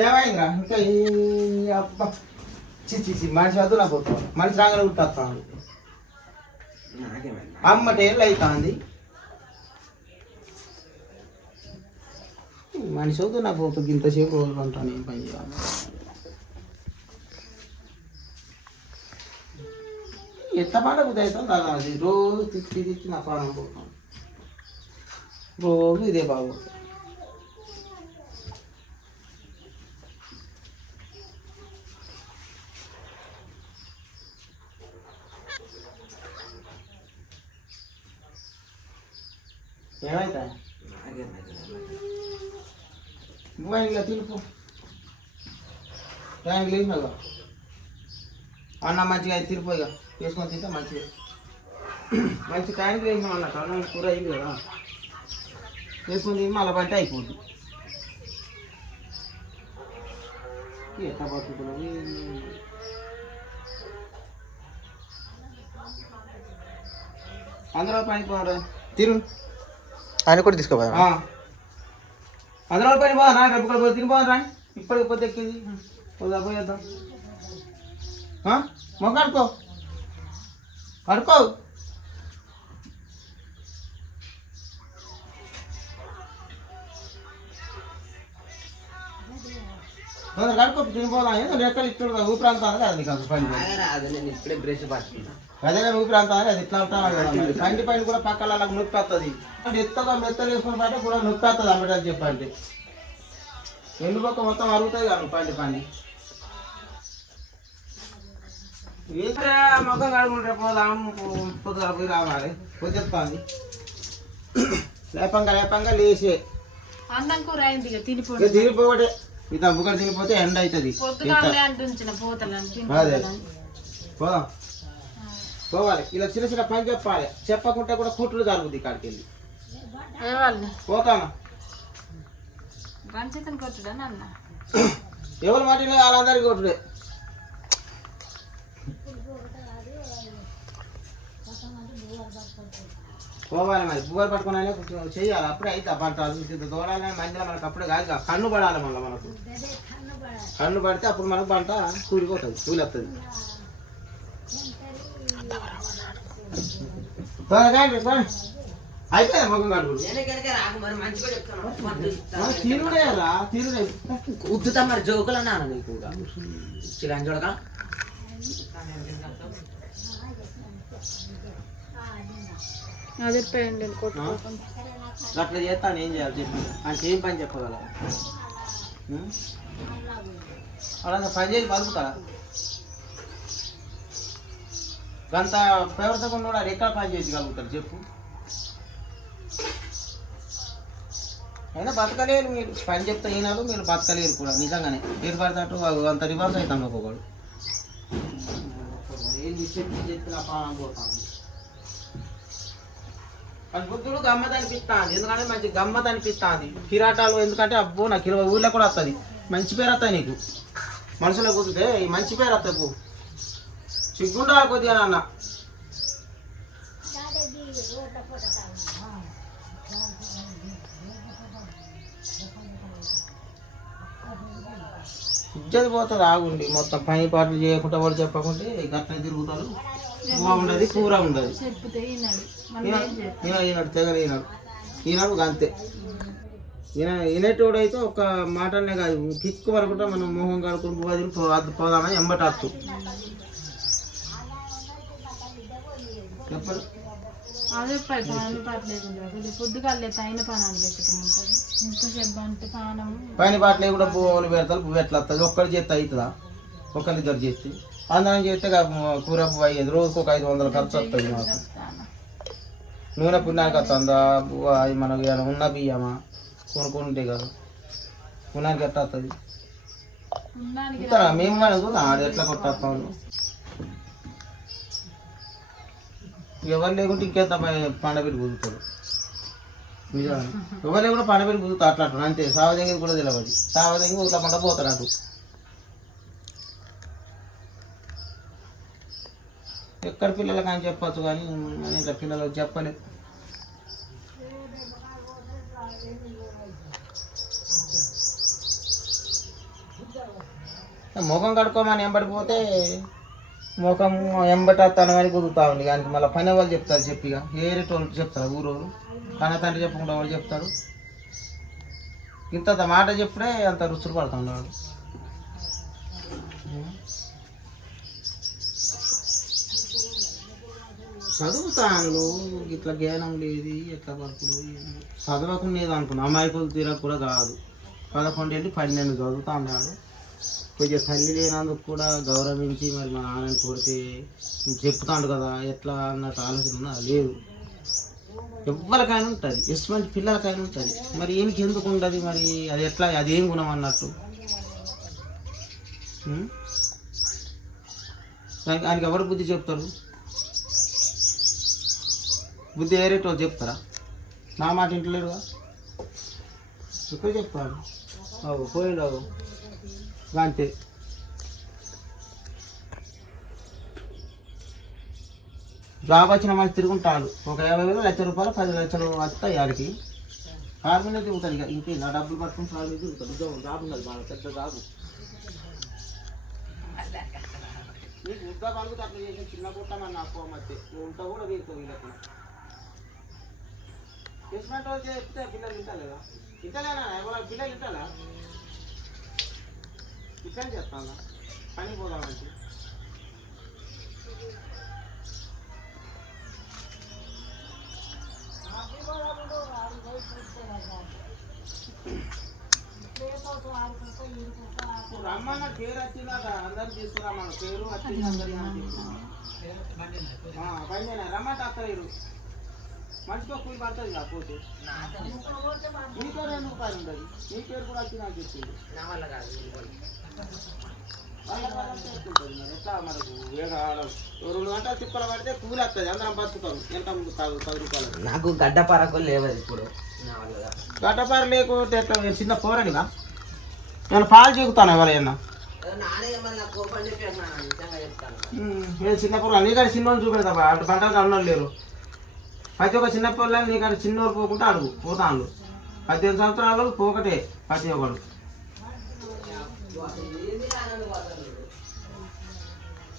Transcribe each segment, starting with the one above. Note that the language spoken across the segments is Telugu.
ఏమైందా ఇంకా ఈ అబ్బా చిచ్చి మనిషి వద్దులా పోతాం మనిషి రాగానే ఉట్టేస్తాను అమ్మటేళ్ళు అవుతుంది మనిషి వద్దు నాకు పోతుంది ఇంతసేపు రోజులు ఉంటాను ఏం పని చేయాలి ఎంత మాట కుదవుతాం కదా అది రోజు తిచ్చి నా ప్రాణం పోతాం రోజు ఇదే బాగుంటుంది ఏమైతా ఇంకా తినుపు ట్యాంక్ లేచినాగా అన్న మంచిగా అయితే తిరిపోయి ఇక వేసుకొని తింటే మంచిగా మంచి ట్యాంక్ వేసినాం అన్నట్టు అన్నం కూర అయింది కదా వేసుకొని తిని మళ్ళీ పంట అయిపోద్ది ఎట్లా పట్టుకున్నది అందరూ పని పోరా తిరు ఆయన కూడా తీసుకోపోయా అందరూ పని పోదా రా డబ్బు కూడా తినిపోదా ఇప్పటికి పోతే ఎక్కింది పోదా పోయేద్దాం మొక్క కడుకో కడుకో కడుకో తినిపోదాం ఏదో రెక్కలు ఇట్టు ఊపిరాంతా అది కాదు పని ఇప్పుడే బ్రష్ పట్టుకున్నా అదే ఊపిరాంతా అది ఇట్లా ఉంటాను కదా పండి పైన కూడా పక్కల నొప్పి వస్తుంది మెత్తగా మెత్తలు వేసుకుని పట్టే కూడా నొప్పి వస్తుంది అమ్మటని చెప్పండి ఎండు పక్క మొత్తం అరుగుతుంది కాదు పండి పని మొక్క కడుకుంటే పోదాం పొద్దుగా పోయి రావాలి పొద్దు చెప్తాంది లేపంగా లేచే తినిపోతే ఇది అబ్బుగా తినిపోతే ఎండ అవుతుంది అదే పోదాం పోవాలి ఇలా చిన్న చిన్న పని చెప్పాలి చెప్పకుంటే కూడా కుట్లు జరుగుతుంది ఇక్కడికి వెళ్ళి పోతాను ఎవరు మాట వాళ్ళందరికీ కొట్టుడే పోవాలి మరి పువ్వులు పట్టుకుని చెయ్యాలి అప్పుడే అయితే పంట దూరాలి మంచిగా మనకు అప్పుడే కాదు కన్ను పడాలి మళ్ళీ మనకు కన్ను పడితే అప్పుడు మనకు పంట కూలిపోతుంది కూలి వస్తుంది అయిపోయింది ముఖం కడుగు తిరుడేరా తిరుడే ఉద్దుతా మరి జోకులు అన్నాను నీకు చిరాని చూడక అట్లా చేస్తాను ఏం చేయాలి చెప్పి అంటే ఏం పని చెప్పగల అలా పని చేసి బతుకుతారా గంత ప్రవర్తక కూడా ఎక్కడ పని చేయగలుగుతారు చెప్పు అయినా బతకలేరు మీరు పని చెప్తే ఈనాడు మీరు బతకలేరు కూడా నిజంగానే మీరు పడతాటు అంత రివర్స్ అవుతాను ఒక్కొక్కడు ఏం చెప్పి నా పానం పోతాను అది బుద్ధుడు గమ్మత్ అనిపిస్తుంది ఎందుకంటే మంచి గమ్మత్ అనిపిస్తుంది కిరాటాలు ఎందుకంటే అబ్బో నాకు 20 ఊళ్ళో కూడా వస్తుంది మంచి పేరు వస్తాయి నీకు మనసులో కుదిరితే ఈ మంచి పేరు వస్తాయి సిగ్గుండాలి కొద్దిగా నాన్న ఇజ్జత్ పోతుంది ఆగుండి మొత్తం పని పాటలు చేయకుండా వాళ్ళు చెప్పకుంటే గట్ల తిరుగుతారు ఉండదు కూర ఉండదు ఈనాడు తెగలు ఈనాడు అంతే ఈనటోడు అయితే ఒక మాటనే కాదు కిక్కు వరకుంటే మనం మొహం కడుకుని పోదామని ఎంబటత్తు చెప్పరు అదే పొద్దుగాలే అయిన పని అనిపిస్తుంది ఇంతసేపు అంటే పని పాటలే కూడా పువ్వులు పెడతారు పువ్వు ఎట్లా వస్తుంది ఒక్కరి చేస్తే అవుతుందా ఒకరిద్దరు చేస్తే అందరం చేస్తే కూర పువ్వు అయ్యేది రోజుకు ఒక 500 ఖర్చు వస్తుంది మాకు నూనె పుణ్యానికి వస్తుందా అది మనకు ఉన్న బియ్యమా కొనుక్కుంటే కదా పుణ్యానికి ఎట్లా వస్తుంది మేము కూడా ఆడు ఎట్లా కొట్టేస్తాం ఎవరు లేకుంటే ఇంకెంత పండబెట్టి కుదురుతారు నిజం ఎవరు లేకుండా పండబెట్టి కుదురుతా అట్లా అంతే సావదంగి కూడా తెలియదు సావదంగి ఇట్లా పంట పోతారు అటు ఎక్కడ పిల్లలకు అని చెప్పచ్చు కానీ నేను ఇట్లా పిల్లలకు చెప్పలేదు ముఖం కడుక్కోమని ఎంబడిపోతే ముఖం ఎంబటేస్తాను అని కుదురుతా ఉంది. కానీ మళ్ళీ పని వాళ్ళు చెప్తారు చెప్పిగా ఏరేటోళ్ళు చెప్తారు ఊరోళ్ళు కన్న తండ్రి చెప్పకుండా వాళ్ళు చెప్తారు. ఇంత మాట చెప్పుడే అంత రుచులు పడుతున్నాడు. చదువుతాను ఇట్లా జ్ఞానం లేదు ఎట్లా పడుకులు చదవకుండా అనుకున్నా అమాయకులు తీరా కూడా కాదు. 11 నుండి 12 చదువుతా ఉన్నాడు. కొంచెం తల్లి లేనందుకు కూడా గౌరవించి మరి మా నాన్నని కొడితే చెప్తాడు కదా ఎట్లా అన్నట్టు ఆలోచన ఉన్నా లేదు. ఎవరికైనా ఉంటుంది, ఎస్టువంటి పిల్లలకైనా ఉంటుంది. మరి ఈయనకి ఎందుకు ఉండదు? మరి అది ఎట్లా, అదేం గుణం అన్నట్టు దానికి ఆయనకి ఎవరు బుద్ధి చెప్తారు? బుద్ధి ఏరేటోళ్ళు చెప్తారా? నా మాట ఇంటలేడుగా ఎక్కడ చెప్తాను పోయిండు అంతే. జాబ్ వచ్చిన మంచి తిరుగుంటాడు. ఒక 50,000 లక్ష రూపాయలు 10 లక్షలు వస్తాయి ఆడికి. కారు మీద తిరుగుతాడు. ఇక ఇంకే నా డబ్బులు పట్టుకుని కారు మీద తిరుగుతాడు. జాబ్ ఉన్నది బాగా పెద్ద జాబు. నీకు ముద్దా పలుకుతా అట్లా చేసి చిన్న పుట్టమని నాకు మధ్య నువ్వు ఉంటా కూడా వీలుతావు. వీళ్ళకి చేసినట్టు చెప్తే పిల్లలు వింటలేదా? ఇంటలేనా ఎవరు పిల్లలు వింటాలా? ఇక్కడ చేస్తాను పని పోదామంటే రమ్మన్న పేరు వచ్చిందాక అందరు తీసుకురామన్న పేరు వచ్చింది అందరి పైన రమ్మంటే అత్తలేరు. మంచిగా కూలి పడుతుంది కదా పోతే. మీ పేరు ఎందుకు పని ఉంటుంది? మీ పేరు కూడా వచ్చి నాకు చెప్పింది. మరి ఎట్లా మనకు 2 గంటలు తిప్పలు పడితే కూలి వస్తుంది. అందరం బతుకుతారు. ఎంత ముందు 10 రూపాయలు. నాకు గడ్డపారకు లేవదు ఇప్పుడు. గడ్డపార లేకపోతే ఎట్లా? చిన్న పోరనిగా నేను పాలు చెబుతాను ఎవరైనా చిన్న పొర నీకాడ చిన్నోళ్ళు చూపెడతా. అటు పంటలు అన్నోళ్ళు లేరు. ప్రతి ఒక్క చిన్న పిల్లలు నీకాడ చిన్నోళ్ళు పోకుంటే అడుగు పోతాను. 18 సంవత్సరాలు పోకటే ప్రతి ఒక్కడు.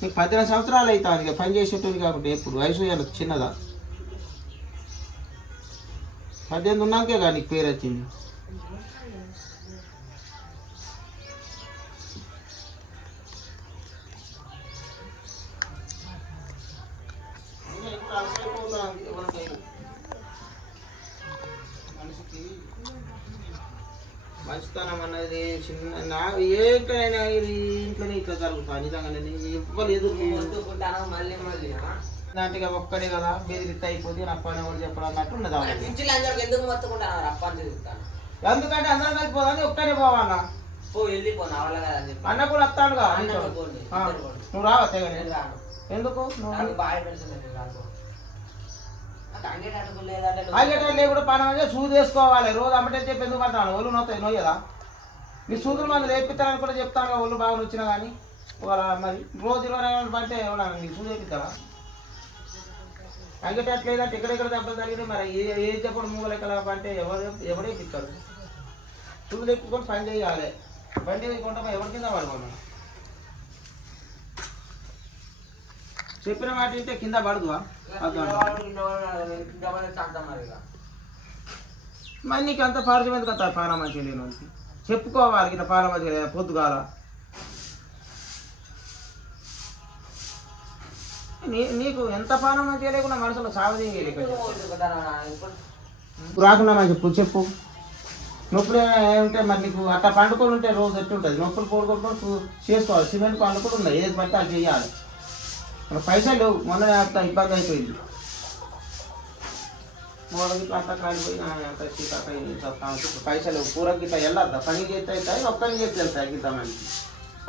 నీకు 18 సంవత్సరాలు అవుతాను ఇక పని చేసేటోడు కాబట్టి. ఎప్పుడు వయసు చిన్నదా? 18 ఉన్నాకే కదా నీకు పేరు వచ్చింది. మనిషికి మంచితనం అన్నది చిన్న ఏంటైనా ఇది ఇంట్లోనే ఇట్లా జరుగుతా. నిజంగా ఇవ్వలు ఎదురు దాంట్లో ఒక్కడే కదా బెదిరితే అయిపోతే నా పని ఎవరు చెప్పడం అన్నట్టు ఉన్నది. ఎందుకంటే అందరం కలిసిపోదని ఒక్కడే పోవాలన్నా అన్న కూడా వస్తాడుగా. నువ్వు రావా తెగని? ఎందుకు ఆగేటట్లే కూడా పని సూది వేసుకోవాలి. రోజు అమ్మటే చెప్పి ఎందుకు అంటాను? ఒళ్ళు నొత్తాయి నొయ్యదా? నీ సూదులు మంది లేపిస్తారని కూడా చెప్తాను. ఒళ్ళు బాగా వచ్చినా కానీ వాళ్ళ మరి రోజు 20 పడితే ఎవరా నీకు సూది వేపిస్తావా? తగ్గేటట్లేదంటే ఎక్కడెక్కడ దెబ్బలు తగిలి మరి ఏ చెప్పడం మూగలు ఎక్కడ అంటే ఎవడే పిస్తారు? చూడు ఎప్పుకొని పని చేయాలి. పని చేయకుండా ఎవరి కింద పడుకోను. చెప్పిన మాట ఇంటే కింద పడదువా? మరి నీకు అంత పారచం ఎందుకు వస్తారు? పాన మంచిగా లేని వాళ్ళకి చెప్పుకోవాలి. ఇట్లా పాన మంచిగా లేదా పొద్దుగాల నీకు ఎంత పానం మంచిగా లేకుండా మనసులో సావదీయ రాకుండా మంచి చెప్పు. నొప్పులు ఏముంటే మరి నీకు అట్లా పండుకొని ఉంటే రోజు ఎట్టుంటుంది? నొప్పులు కోడుకొని చేసుకోవాలి. సిమెంట్ పండు కూడా ఉన్నాయి. ఏది పడితే అది చెయ్యాలి. మన పైసలు లేవు. మొన్న అంత ఇబ్బంది అయిపోయింది. మూడకి అంతా కాలిపోయి అంత చీకటి పైసలు కూర గిట్ట వెళ్ళద్దా? పని చేస్తే అవుతాయి, ఒక్కరిని చేస్తే వెళ్తాయి. గిట్ట మంచి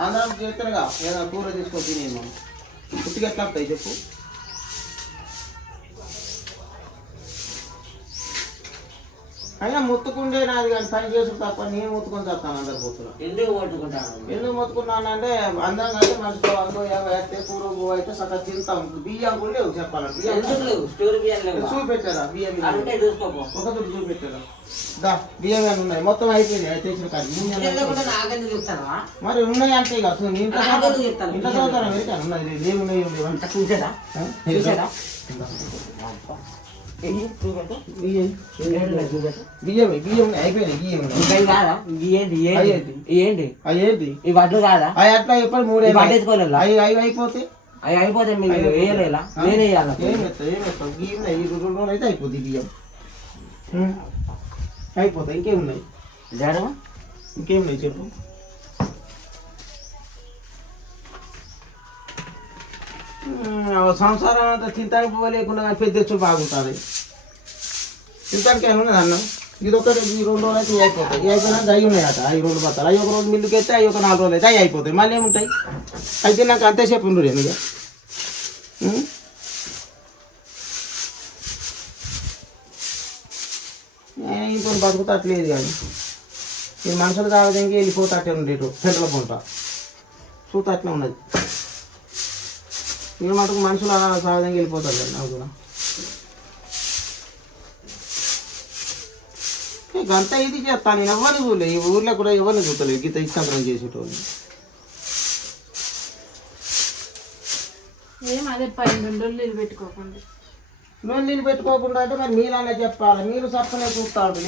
అందరం చేస్తారుగా. ఏదైనా కూర తీసుకొని తినేమో పుట్టికి ఎట్లా వస్తాయి చెప్పు? అయినా మొత్తుకుండే నాది కానీ పని చేసుడు తప్ప నేను మొత్తుకొని చేస్తాను అందరు పోతున్నా. ఎందుకు కొట్టుకుంటాను? ఎందుకు మొత్తుకున్నానంటే అందరం కలిసి మనిషితో 150 అయితే కూర అయితే సగం తింటాం. బియ్యం కూడా లేవు చెప్పాలంటే. బియ్యం ఎందుకు లేవు? స్టోర్ బియ్యం లేవు. చూపెట్టారా బియ్యం? అంటే చూసుకోపో. ఒకటి చూపెట్టారా? దా బియ్యం ఏమైనా ఉన్నాయి? మొత్తం అయిపోయినాయి తెచ్చిన కాదు. నాకెందుకు చెప్తావా? మరి ఉన్నాయి అంటే ఇక ఇంట్లో చెప్తాను. ఇంట్లో చదువుతాను వెళ్తాను. ఉన్నది ఏమున్నాయి అంత చూసారా? చూసారా? బియ్యం బియ్యం అయిపోయినాయి. బియ్యం ఇంకా కాదా? ఏంటి ఏంటి అయ్యేంటి ఈ వడ్లు కాదా? అవి అట్లా ఎప్పుడు 3 పట్టేసుకోలేదా? అవి అయిపోతే అవి అయిపోతే మీరు వేయలేలా? నేనే వేయాలి. ఏమెత్తావు బియ్యం 2 రోజులు అయితే అయిపోతుంది. బియ్యం అయిపోతాయి. ఇంకేమున్నాయి జడమా? ఇంకేమున్నాయి చెప్పు. సంసారం అంతా తింటానికి పోలేకుండా కానీ పెద్ద తెచ్చులు బాగుంటుంది. తింటానికి ఏమి ఉన్నది అన్నం. ఇది ఒకటి ఈ 2 రోజులు అయితే అయిపోతాయి. ఇవి అయిపోయినాక అవి ఉన్నాయట. అవి 2 బత్తాలు. అవి ఒక రోజు మిల్లుకి అయితే అవి ఒక 4 రోజులు అయితే అవి అయిపోతాయి. మళ్ళీ ఏముంటాయి? అయితే నాకు అంతసేపు ఉండు నేను ఇక ఇంకొక బతుకుతా అట్లేదు కానీ ఈ మనుషులు కావడానికి వెళ్ళిపోతా అట్టే ఉండేటు పెంటల పొంట చూత అట్లా ఉన్నది. మీరు మటుకు మనుషులు అలా సాగడానికి వెళ్ళిపోతారు కదా నాకు కూడా. గంత ఇది చేస్తాను నేను. ఎవరిని చూడలే ఈ ఊర్లో కూడా ఎవరిని చూడలేదు గీత ఇష్టంతరం చేసేటోళ్ళు. ఏం అదే 12 రోజులు పెట్టుకోకుండా నీళ్ళు పెట్టుకోకుండా అంటే మరి మీరన్నా చెప్పాలి. మీరు సప్పనే చూస్తాడు.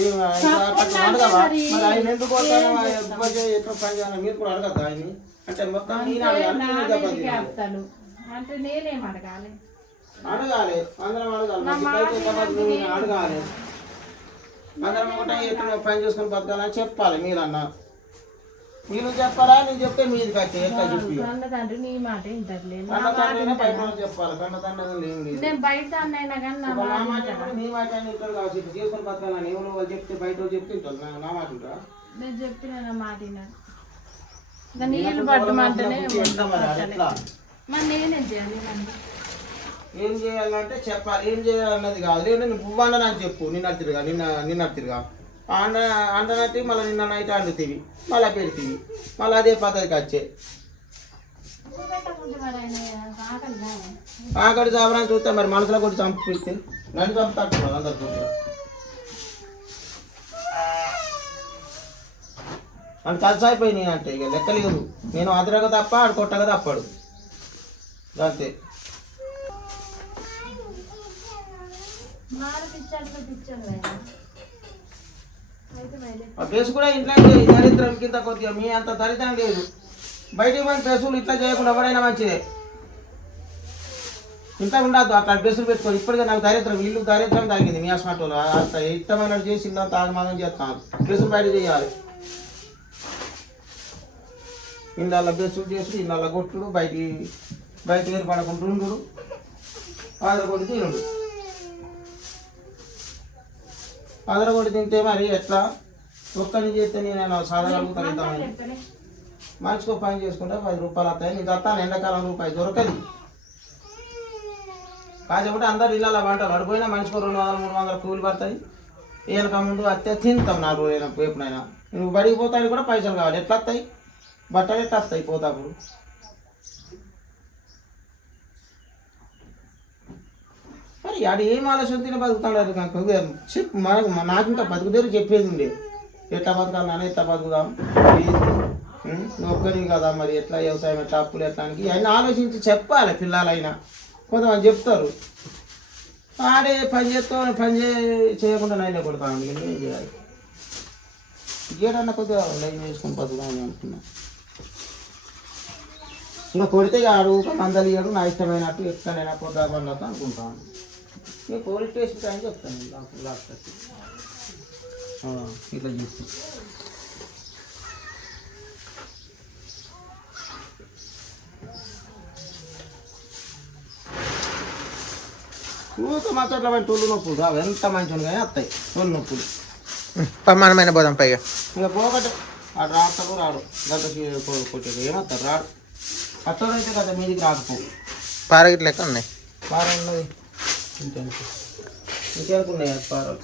అడగవా మరి ఆయన ఎందుకు ఎట్లా పని చేయాలి మీరు కూడా అడగద్దా ఆయన్ని? అంటే మొత్తం అంటే నేనేం అడగాలి? అడగాలి అందరం అడగాలి. అడగాలి అందరం ఒకటే ఎట్లా పని చేసుకొని బతకాలని చెప్పాలి. మీరన్నా మీరు చెప్పాలా? నేను చెప్తే మీది కట్టే ఎట్లా చెప్పి కన్నతండ్రి నీ మాట ఇంటర్లేదు. కన్నతండ్రి బయట చెప్పాలి. కన్నతండ్రి ఏం లేదు. నేను బయట అన్నైనా కానీ నా మాట నీ మాట ఇంటారు కావచ్చు. ఇప్పుడు చేసుకొని బతకాలని ఎవరో వాళ్ళు చెప్తే బయట చెప్తే ఉంటారు. నా మాట ఉంటారా? నేను చెప్పిన నా మాట నీళ్ళు పట్టమంటేనే మరి నేనేం చేయాలి? ఏం చేయాలంటే చెప్పాలి. ఏం చేయాలన్నది కాదు. లేదంటే నువ్వు పువ్వన్న నాకు చెప్పు. నిన్న తిరిగా అంటనట్టు మళ్ళీ నిన్న నైట్ అండుతీవి మళ్ళీ పెడితీవి మళ్ళీ అదే పద్ధతికి వచ్చే ఆకడి చావరాని చూస్తే మరి మనసులో కూడా చంపిస్తే నన్ను చంపుతాడు అందరు చూస్తే అని కలిసి అయిపోయినాయి అంటే ఇక లెక్కలేదు. నేను అదరగా తప్ప ఆడు కొట్టగా తప్పాడు అంతే. ఆ బేసు కూడా ఇంట్లో దరిద్రం కింద కొద్దిగా మీ అంత దరిద్రం లేదు. బయటికి పోయిన బేసులు ఇట్లా చేయకుండా ఎవరైనా మంచిదే. ఇంట్లో ఉండద్దు అట్లా బేసులు పెట్టుకోవాలి. ఇప్పటికే నాకు దరిద్రం ఇల్లు దరిద్రం తగ్గింది. మీ అసలు అంత ఇష్టమైనట్టు చేసి ఇల్లు అంత ఆగమాగం చేస్తాను. బేసులు బయట చేయాలి. ఇళ్ళ బేసులు చేసి ఇళ్ళ కొట్టుడు బయట ఏర్పడకుండా ఉండు ఆదరగొడి తినుడు. ఆదరగొడి తింటే మరి ఎట్లా ఒక్కని చేస్తే నేను సాధగలుగుతాను. మనిషికి పని చేసుకుంటే 10 రూపాయలు వస్తాయి. నీకు వస్తాను ఎండాకాలం రూపాయి దొరకదు. కాసేపటి అందరు ఇళ్ళ వంటలు అడిపోయినా మనిషికి 200-300 కూలి పడతాయి. వెనక ముందు వస్తే తింటాం 4 రోజులైనా ఎప్పుడైనా. నువ్వు బడికి పోతానికి కూడా పైసలు కావాలి. ఎట్లా వస్తాయి? బట్టలు ఎట్లా వస్తాయి పోతాప్పుడు? మరి ఆడు ఏం ఆలోచన తిని బతుకుతాడు నాకు చెప్పు. నాకు ఇంకా బతుకుదేరు చెప్పేది ఉండే. ఎట్లా బతకాలి నాన్న ఎట్లా బతుకుదాం నువ్వు ఒక్కరివి కదా మరి ఎట్లా వ్యవసాయం ఎట్లా అప్పులు ఎట్లా అని ఆయన ఆలోచించి చెప్పాలి. పిల్లలైనా కొంతమంది చెప్తారు ఆడే పని చేస్తావు పని చేయకుండా నైనా కొడతాను. ఏం చేయాలి? గేడన్నా కొద్దిగా లైన్ చేసుకొని బతుకుదామని అనుకున్నా. ఇంకా కొడితే ఆడు మందలు ఇయ్యడు. నా ఇష్టమైనట్టు ఎట్లనైనా పొద్దా పండుగ అనుకుంటాను. నేను పోలీస్ స్టేషన్ టైం చెప్తాను. లాస్ట్ ఇట్లా చూసి ఊరికే మాట్లాడలే తోళ్ళు నొప్పులు రావు. ఎంత మంచిగా కానీ వస్తాయి తోళ్ళు నొప్పులు. మనమైన పోదాం పైగా ఇక పోకటే ఆడు రాస్తాడు రాడు గంట కొట్టేది ఏమవుతారు రాడు. అత్తడైతే కదా మీదికి రాకపో. పారగిట్ లెక్క ఉన్నాయి. పార ఉన్నది ఇంకెనుకున్నాయి పారాలు.